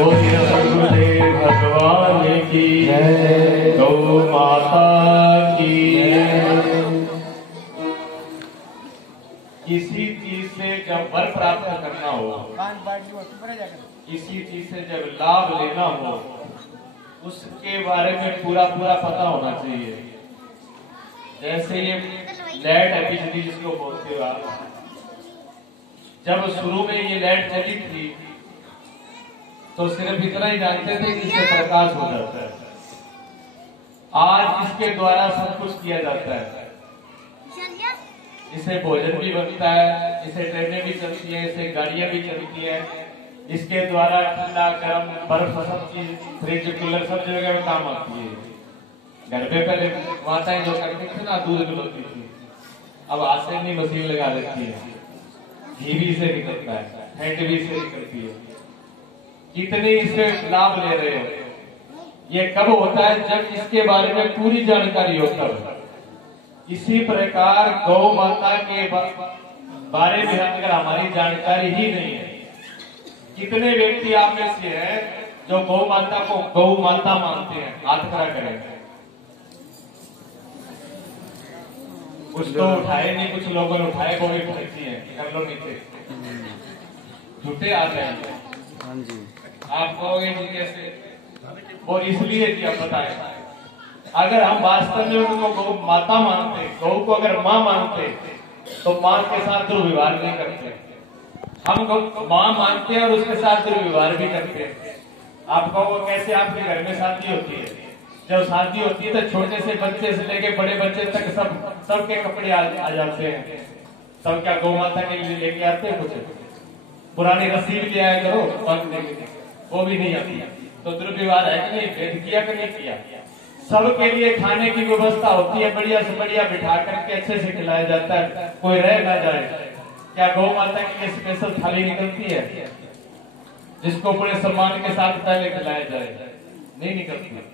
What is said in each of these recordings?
बोलिए गुरुदेव भगवान की जय, गौ माता की जय। किसी चीज से जब वर प्राप्त करना हो, किसी चीज से जब लाभ लेना हो, उसके बारे में पूरा पूरा पता होना चाहिए। जैसे ये लाइट है, बिजली जिसको बोलते हो आप, जब शुरू में ये लाइट चली थी तो सिर्फ इतना ही जानते थे कि इससे प्रकाश हो जाता है। आज इसके द्वारा सब कुछ किया जाता है। इससे भोजन भी बनता है, इससे ट्रेनें भी चलती हैं, इससे गाड़ियां भी चलती हैं। इसके द्वारा ठंडा गर्म बर्फ सब चीज, फ्रिज कूलर सब जगह में काम आती है। घर पे पहले माताएं जो करती थी ना, दूध पिलाती थी, अब हाथ से नहीं मशीन लगा देती है, घी भी से निकलता है, फैट भी से निकलती है। कितने इससे लाभ ले रहे हो। ये कब होता है? जब इसके बारे में पूरी जानकारी हो तब। इसी प्रकार गौ माता के बारे में अगर हमारी जानकारी ही नहीं है, कितने व्यक्ति आप में से हैं जो गौ माता को गौ माता मानते हैं? हाथ खड़ा करें। कुछ तो उठाए नहीं, कुछ लोगों ने उठाए, वो भी पहुंची है, कर लो नीचे। झूठे आते हैं। हाँ जी, आप कहोगे जी कैसे? वो इसलिए कि आप बताएं, अगर हम वास्तव में उनको गौ माता मानते, गौ को अगर माँ मानते, तो माँ के साथ दुर्व्यवहार नहीं करते। हम गौ माँ मानते हैं और उसके साथ दुर्व्यवहार भी करते हैं। आप कहोगे कैसे? आपके घर में शादी होती है, जब शादी होती है तो छोटे से बच्चे से लेके बड़े बच्चे तक सबके कपड़े आ जाते हैं। सब क्या गौ माता के लिए लेके आते हैं? कुछ पुरानी रस्सी भी ले आया करो बांधने के लिए, वो भी नहीं आती। तो दुर्व्यवहार है कि नहीं? भेद किया कि नहीं किया? सबके लिए खाने की व्यवस्था होती है, बढ़िया से बढ़िया बिठा करके अच्छे से खिलाया जाता है, कोई रह ना जाए। क्या गौ माता के लिए स्पेशल थाली निकलती है जिसको बड़े सम्मान के साथ पहले खिलाया जाए? नहीं निकलती,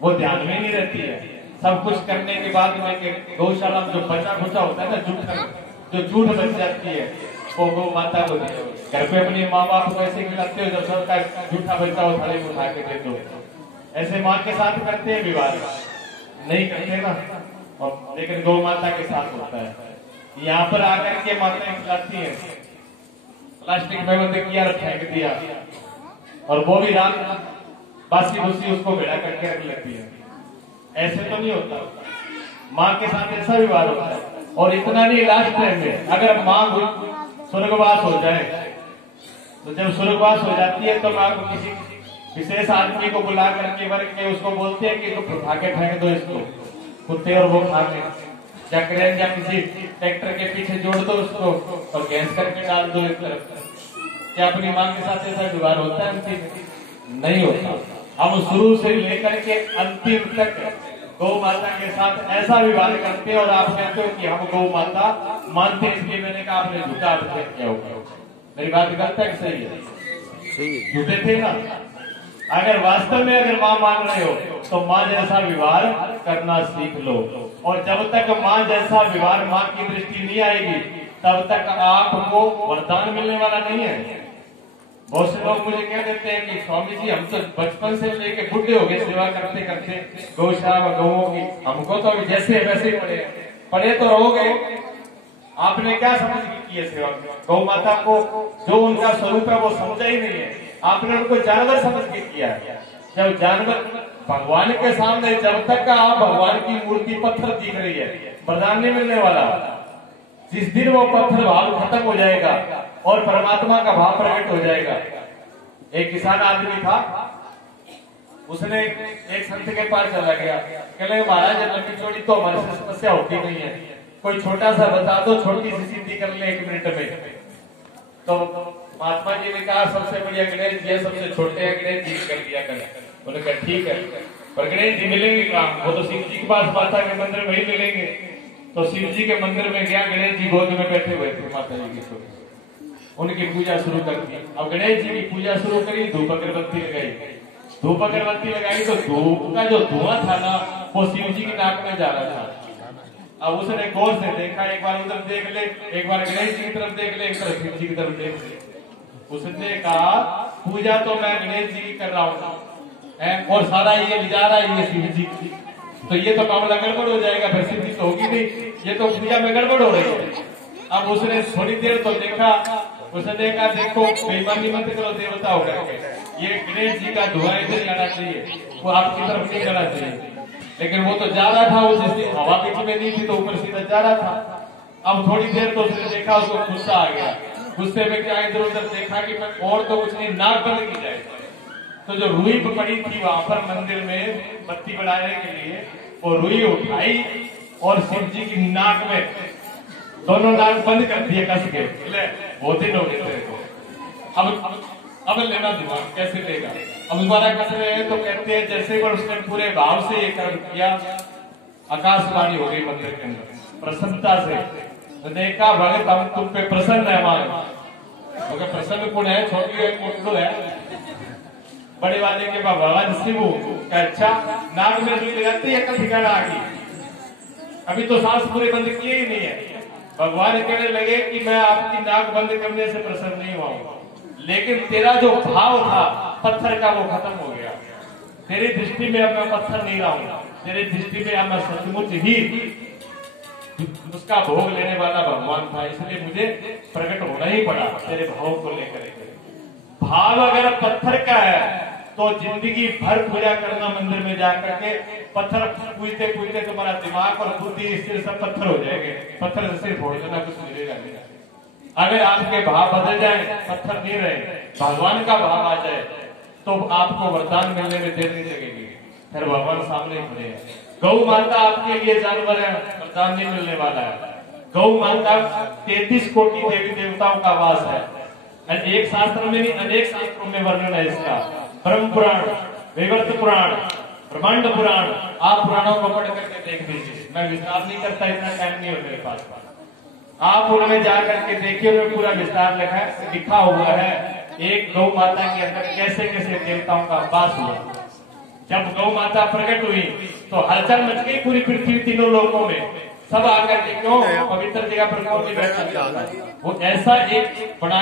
वो ध्यान में नहीं रहती है। सब कुछ करने के बाद में गौशाला में जो बचा खुचा होता है ना, जो झूठ बच जाती है, वो गौ माता को दे। घर पे अपने माँ बाप को ऐसे खिलाते हो जब सबका झूठा बच्चा हो थाली में उठा के दे दो। ऐसे माँ के साथ करते हैं विवाह? नहीं करते ना। और लेकिन गौ माता के साथ होता है। यहाँ पर आकर के माताएं खिलाती है, प्लास्टिक में बंद किया, फेंक दिया, और वो भी रात बासी भूसी उसको भिड़ा करके रख लेती है। ऐसे तो नहीं होता। माँ के साथ ऐसा व्यवहार होता है। और इतना नहीं, लास्ट टाइम में अगर माँ स्वर्गवास हो जाए, तो जब स्वर्गवास हो जाती है तो माँ को किसी विशेष आदमी को बुला करके वर्ग के उसको बोलते हैं कि तो उठा के फेंक दो इसको, कुत्ते और वो खा के, या किसी ट्रैक्टर के पीछे जोड़ दो उसको और गैस करके डाल दो एक तरफ। क्या अपनी माँ के साथ ऐसा व्यवहार होता है? नहीं होता। हम शुरू से लेकर के अंतिम तक गौ माता के साथ ऐसा व्यवहार करते हैं। और आप कहते हो कि हम गौ माता मानते हैं, इसलिए मैंने कहा आपने झूठा अभिषेक किया होगा। मेरी बात गलत है कि सही है? सही है। झूठे थे ना। अगर वास्तव में अगर माँ मान रहे हो तो माँ जैसा व्यवहार करना सीख लो। और जब तक माँ जैसा व्यवहार, माँ की दृष्टि नहीं आएगी, तब तक आपको वरदान मिलने वाला नहीं है। बहुत से लोग मुझे कह देते हैं कि स्वामी जी हम तो बचपन से लेके बुढ़े हो गए सेवा करते करते गौशाला गौओं की, हमको तो जैसे वैसे पढ़े तो रहोगे। आपने क्या समझ की है सेवा? गौ माता को जो उनका स्वरूप है वो समझा ही नहीं है। आपने उनको जानवर समझ के किया है। जब जानवर भगवान के सामने, जब तक का आप भगवान की मूर्ति पत्थर दिख रही है, वरदान नहीं मिलने वाला। जिस दिन वो पत्थर भाव खत्म हो जाएगा और परमात्मा का भाव प्रकट हो जाएगा। एक किसान आदमी था, उसने एक संत के पास चला गया, कहले महाराज लंबी चौड़ी तो हमारे से समस्या होती नहीं है, कोई छोटा सा बता दो, छोटी सी सिद्धि कर ले 1 मिनट में। तो महात्मा जी ने कहा सबसे बढ़िया गणेश जी, सबसे छोटे हैं गणेश जी कर दिया कर। उन्होंने कहा ठीक है, पर गणेश जी मिलेंगे कहाँ? वो तो शिव जी के पास माता के मंदिर में ही मिलेंगे। तो शिव जी के मंदिर में गया, गणेश जी गोद में बैठे हुए थे माता जी की, उनकी पूजा शुरू कर दी। अब गणेश जी की पूजा शुरू करी, धूप अगरबत्ती लगाई। धूप अगरबत्ती लगाई तो धूप का जो धुआं था ना, वो शिव जी की नाक में जा रहा था। अब उसने गौर से देखा, एक बार उधर देख ले, एक बार गणेश जी की तरफ देख ले, एक तरफ शिव जी की तरफ देख ले। उसने कहा पूजा तो मैं गणेश जी की कर रहा हूँ और सारा ये लिजा रहा है ये शिव जी की, तो ये तो मामला गड़बड़ हो जाएगा, फिर सिद्धि तो होगी नहीं, ये तो पूजा में गड़बड़ हो रही है। अब उसने थोड़ी देर तो देखा, उसने देखा देखो बेईमानी मत करो देवता हो करके, ये गणेश जी का धुआं इधर ही आना चाहिए, वो आपकी तरफ नहीं जाना चाहिए। लेकिन वो तो जा रहा था, वो जिसकी हवा बीच में नहीं थी तो ऊपर सीधा जा रहा था। अब थोड़ी देर तो उसने देखा, उसको गुस्सा आ गया, गुस्से में क्या इधर उधर देखा कि और तो कुछ नहीं, नाक बंद की जाए। तो जो रुई पड़ी थी वहां पर मंदिर में बत्ती बढ़ाने के लिए, वो रुई उठाई और शिव जी की नाक में दोनों नाक बंद कर दिए कस के। बहुत दिन हो गए तेरे को, अब लेना दिमाग कैसे लेगा। अब दोबारा कस रहे हैं तो कहते हैं जैसे पर उसने पूरे भाव से ये कर्म किया, आकाशवाणी हो गई मंदिर के अंदर प्रसन्नता से। तो देखा भगत हम तुम पे प्रसन्न है, हमारे प्रसन्न कौन है, छोटी है बड़े वाले के भगवान शिव। अच्छा नाक में रुई लगाती है, कल ठिकाना आ गई, अभी तो सांस पूरे बंद किए ही नहीं है। भगवान कहने लगे कि मैं आपकी नाक बंद करने से प्रसन्न नहीं हुआ, लेकिन तेरा जो भाव था पत्थर का वो खत्म हो गया। तेरी दृष्टि में अब मैं पत्थर नहीं रहा हूं, तेरी दृष्टि में अब मैं सचमुच ही उसका भोग लेने वाला भगवान था, इसलिए मुझे प्रकट होना ही पड़ा तेरे भाव को लेकर। भाव अगर पत्थर का है तो जिंदगी भर पूजा करना मंदिर में जाकर के, पत्थर पूजते पूजते तुम्हारा दिमाग और बुद्धि सिर सब पत्थर हो जाएंगे, पत्थर से सिर फोड़ देना, कुछ मिलेगा नहीं। अगर आपके भाव बदल जाए, पत्थर नहीं रहे, भगवान का भाव आ जाए, तो आपको वरदान मिलने में देर नहीं लगेगी, फिर भगवान सामने खड़े हैं। गौ माता आपके लिए जानवर है, वरदान नहीं मिलने वाला है। गौ माता 33 कोटि देवी देवताओं का वास है, एक शास्त्र में नहीं अनेक शास्त्रों में वर्णन है इसका। ब्रह्म पुराण, विवर्त पुराण, ब्रह्मांड पुराण, आप पुराणों को पढ़ करके देख लीजिए, मैं विस्तार नहीं करता, इतना टाइम नहीं हो मेरे पास। आप उनमें जाकर के देखिए, उनमें पूरा विस्तार लिखा हुआ है, एक गौ माता के अंदर कैसे कैसे देवताओं का वास हुआ। जब गौ माता प्रकट हुई तो हलचल मच गई पूरी पृथ्वी, तीनों लोगों में, सब आकर के क्यों पवित्र जगह पर कौन नहीं बैठना चाहता। वो ऐसा एक बड़ा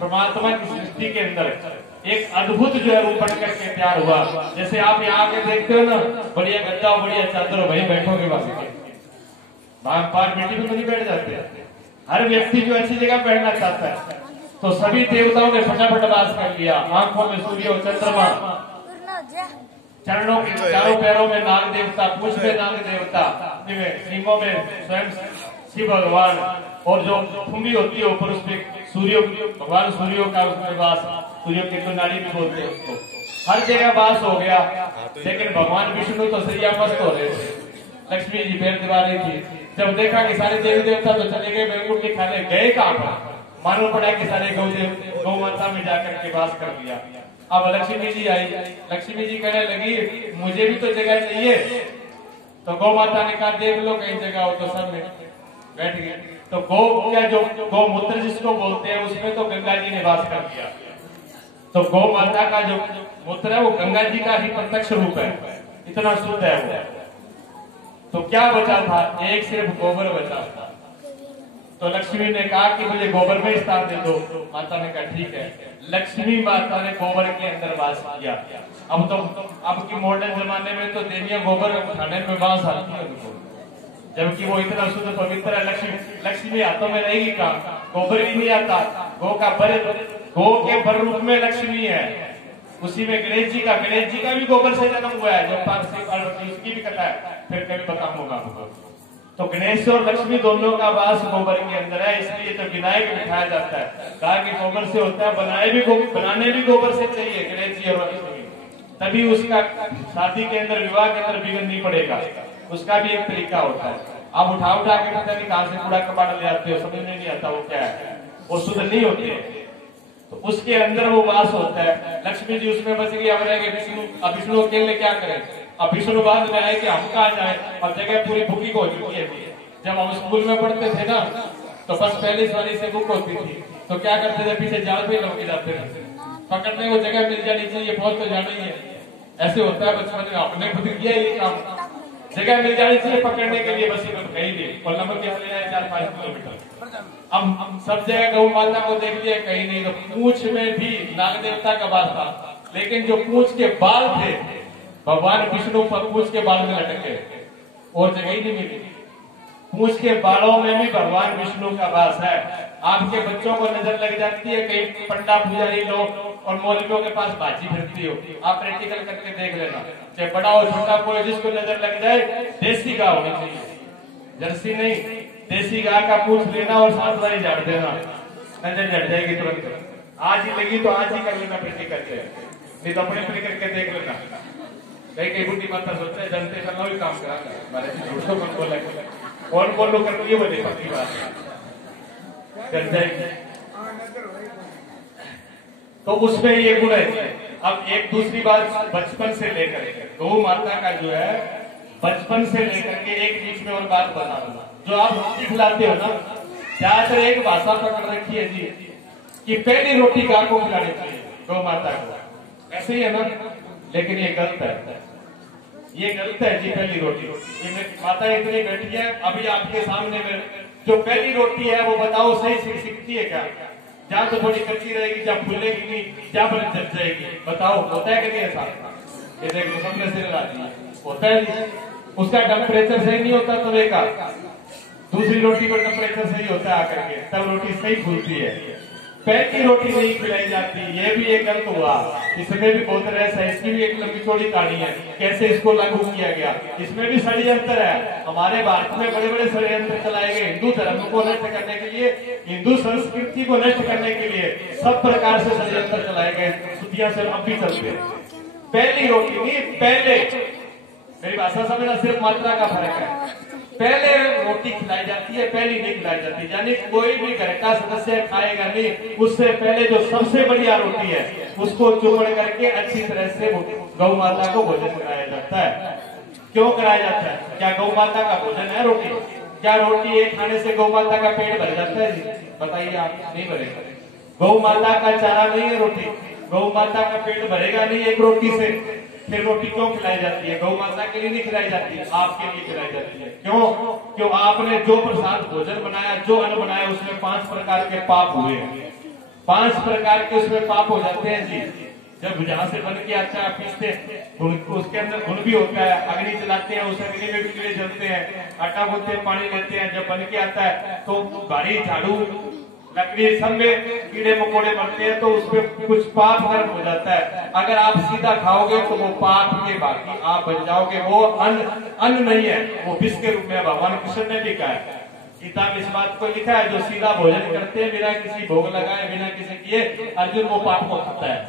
परमात्मा की सृष्टि के अंदर एक अद्भुत जो है वो बन करके तैयार हुआ। जैसे आप यहाँ आके देखते हो ना, बढ़िया गद्दा बढ़िया चादर, वहीं बैठोगे बस, पार मिट्टी में नहीं बैठ जाते। हर व्यक्ति जो अच्छी जगह बैठना चाहता है, तो सभी देवताओं ने फटाफट वास कर लिया। आंखों में सूर्य और चंद्रमा, चरणों के चारों पैरों में नाग देवता, पूछ में नाग देवता, सिंगों में स्वयं शिव भगवान, और जो खुंबी होती है ऊपर उसमें सूर्य भगवान, सूर्यों का उसमें वास, सूर्य की तो नाड़ी भी बोलते हैं उसको, हर जगह वास हो गया। लेकिन भगवान विष्णु तो सरिया मस्त हो रहे थे, लक्ष्मी जी पैर दबा रही थी। जब देखा कि सारे देवी देवता तो चले गए बैकुंठ के खाने, गए कहां पर, मालूम पड़ा कि सारे गौ माता में जाकर के वास कर दिया। अब लक्ष्मी जी आई, लक्ष्मी जी कहने लगी मुझे भी तो जगह चाहिए, तो गौ माता ने कहा देख लो कहीं जगह हो, तो सब में बैठ गए। तो गौ क्या, जो गौमूत्र जिसको बोलते हैं, उसमें तो गंगा जी ने वास कर दिया। तो गौ माता का जो मूत्र है वो गंगा जी का ही प्रत्यक्ष रूप है, इतना शुद्ध है वो। तो क्या बचा था, एक सिर्फ गोबर बचा था। तो लक्ष्मी ने कहा कि मुझे गोबर में स्थान दे दो। माता ने कहा ठीक है। लक्ष्मी माता ने गोबर के अंदर वास किया। अब की मॉडर्न जमाने में तो देवियां गोबर उठाने में वास आती है उनको, जबकि वो इतना शुद्ध पवित्र है। लक्ष्मी हाथों में रहेगी कहाँ, गोबर भी नहीं आता। गौ के बर रूप में लक्ष्मी है, उसी में गणेश जी का भी गोबर से जन्म हुआ है, जो पार्वती उसकी भी कथा है, फिर कभी बताऊंगा आपको। तो गणेश और लक्ष्मी दोनों का वास गोबर के अंदर है, इसलिए तो विनायक बिठाया जाता है। कहा कि गोबर से होता है, बनाने भी गोबर से चाहिए गणेश जी और लक्ष्मी, तभी उसका शादी के अंदर, विवाह के अंदर बिगड़ नहीं पड़ेगा। उसका भी एक तरीका होता है। आप उठा के पता नहीं कहां से कूड़ा कबाड़ ले आते हो, समझ में नहीं आता वो क्या है, वो शुद्ध नहीं होती है। तो उसके अंदर वो वास होता है। लक्ष्मी जी उसमें बच गई। अब रह गए विष्णु। अब विष्णु अकेले क्या करें, अब विष्णु बाद में आए कि हम कहा जाए, अब जगह पूरी बुकिंग हो चुकी है। जब हम स्कूल में पढ़ते थे ना, तो बस पहली सवारी से बुक होती थी, तो क्या करते थे, पीछे जाल पे लौट जाते थे, पकड़ने को जगह मिल जानी चाहिए, बहुत तो जाना ही है। ऐसे होता है बचपन में, आपने खुद किया ये काम। जगह मिल जानी चाहिए पकड़ने के लिए, बस कहीं भी और नंबर क्या ले जाए 4-5 किलोमीटर। हम सब जगह गौ माता को देख लिया, कहीं नहीं। तो पूंछ में भी नाग देवता का वास था, लेकिन जो पूंछ के बाल थे भगवान विष्णु पर पूंछ के बाल में लटके, और जगह ही नहीं मिली। पूंछ के बालों में भी भगवान विष्णु का वास है। आपके बच्चों को नजर लग जाती है, कई पंडा पुजारी लोग और मौलवियों के पास बाजी फिरती हो, आप प्रैक्टिकल करके देख लेना, चाहे बड़ा हो छोटा कोई, जिसको नजर लग जाए देसी गाय होनी चाहिए, जर्सी नहीं। देसी गाय का पूंछ लेना और साथ वाली झाड़ देना, नजर झड़ जाएगी तुरंत। आज ही लगी तो आज ही कर लेना प्रैक्टिकल से, नहीं तो अपने अपने करके देख लेना। कई बुढ़ी माता सोचते हैं जनते करना भी काम करा, कौन बोला कौन बोलो कर, ये बोले पक्की बात कर जाएगी। तो उसमें ये गुण है। अब एक दूसरी बात, बचपन से लेकर गौ माता का जो है बचपन से लेकर के एक बीच में और बात बता दूंगा, जो आप रोटी खिलाते हो ना, ज्यादातर एक भाषा पकड़ रखी है जी कि पहली रोटी गाय को खिलानी चाहिए, गौ माता को, ऐसे ही है ना, लेकिन ये गलत है, ये गलत है जी। पहली रोटी माता इतनी बैठी है अभी आपके सामने में, जो पहली रोटी है वो बताओ सही सीखती है क्या? जहाँ तो थोड़ी कच्ची रहेगी, जहाँ फूलेगी नहीं, जहाँ पर जल जाएगी, बताओ होता है कि नहीं ऐसा? ये देखो सामने से होता है, उसका टेम्परेचर सही नहीं होता तवे का, दूसरी रोटी का टेम्परेचर सही होता है आकर के, तब रोटी सही फूलती है। पहली रोटी नहीं खिलाई जाती, ये भी एक गलत हुआ। इसमें भी बहुत रहस्य है, इसकी भी एक लंबी चौड़ी कहानी है, कैसे इसको लागू किया गया, इसमें भी षड्यंत्र है। हमारे भारत में बड़े बड़े षड्यंत्र चलाए गए हिंदू धर्म को नष्ट करने के लिए, हिंदू संस्कृति को नष्ट करने के लिए, सब प्रकार से षड्यंत्र चलाए गए, सुतियां से अब भी चलते। पहली रोटी नहीं, पहले, मेरी भाषा समझना, सिर्फ मात्रा का फर्क है। पहले रोटी खिलाई जाती है, पहली नहीं खिलाई जाती, यानी कोई भी घर का सदस्य खाएगा नहीं, उससे पहले जो सबसे बढ़िया रोटी है उसको चुमड़ करके अच्छी तरह से गौ माता को भोजन कराया जाता है। क्यों कराया जाता है? क्या गौ माता का भोजन है रोटी? क्या रोटी एक खाने से गौ माता का पेट भर जाता है जी? बताइए आप, नहीं भरेगा। गौ माता का चारा नहीं है रोटी, गौ माता का पेट भरेगा नहीं एक रोटी से। फिर रोटी क्यों खिलाई जाती है? गौ माता के लिए नहीं खिलाई जाती है, आपके लिए खिलाई जाती है। क्यों? क्यों आपने जो प्रसाद भोजन बनाया, जो अन्न बनाया, उसमें 5 प्रकार के पाप हुए, 5 प्रकार के उसमें पाप हो जाते हैं जी। जब जहां से बन के आता है पीसते, उसके अंदर गुण भी होता है, अग्नि जलाते हैं, उस अग्नि में भी कीड़े जलते हैं, आटा गूंथते हैं, पानी लेते हैं, जब बन के आता है तो भारी झाड़ू लकड़ी सब में कीड़े मकोड़े मरते हैं, तो उसमें कुछ पाप कर्म हो जाता है। अगर आप सीधा खाओगे तो वो पाप के बाकी आप बन जाओगे, वो अन्न नहीं है, वो विष के रूप में भगवान कृष्ण ने भी कहा है। गीता में इस बात को लिखा है, जो सीधा भोजन करते हैं बिना किसी भोग लगाए, बिना किसी किए, अर्जुन वो पाप को खाता है,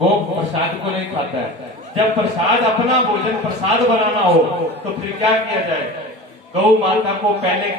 वो प्रसाद को नहीं खाता है। जब प्रसाद, अपना भोजन प्रसाद बनाना हो तो फिर क्या किया जाए? गौ माता को पहले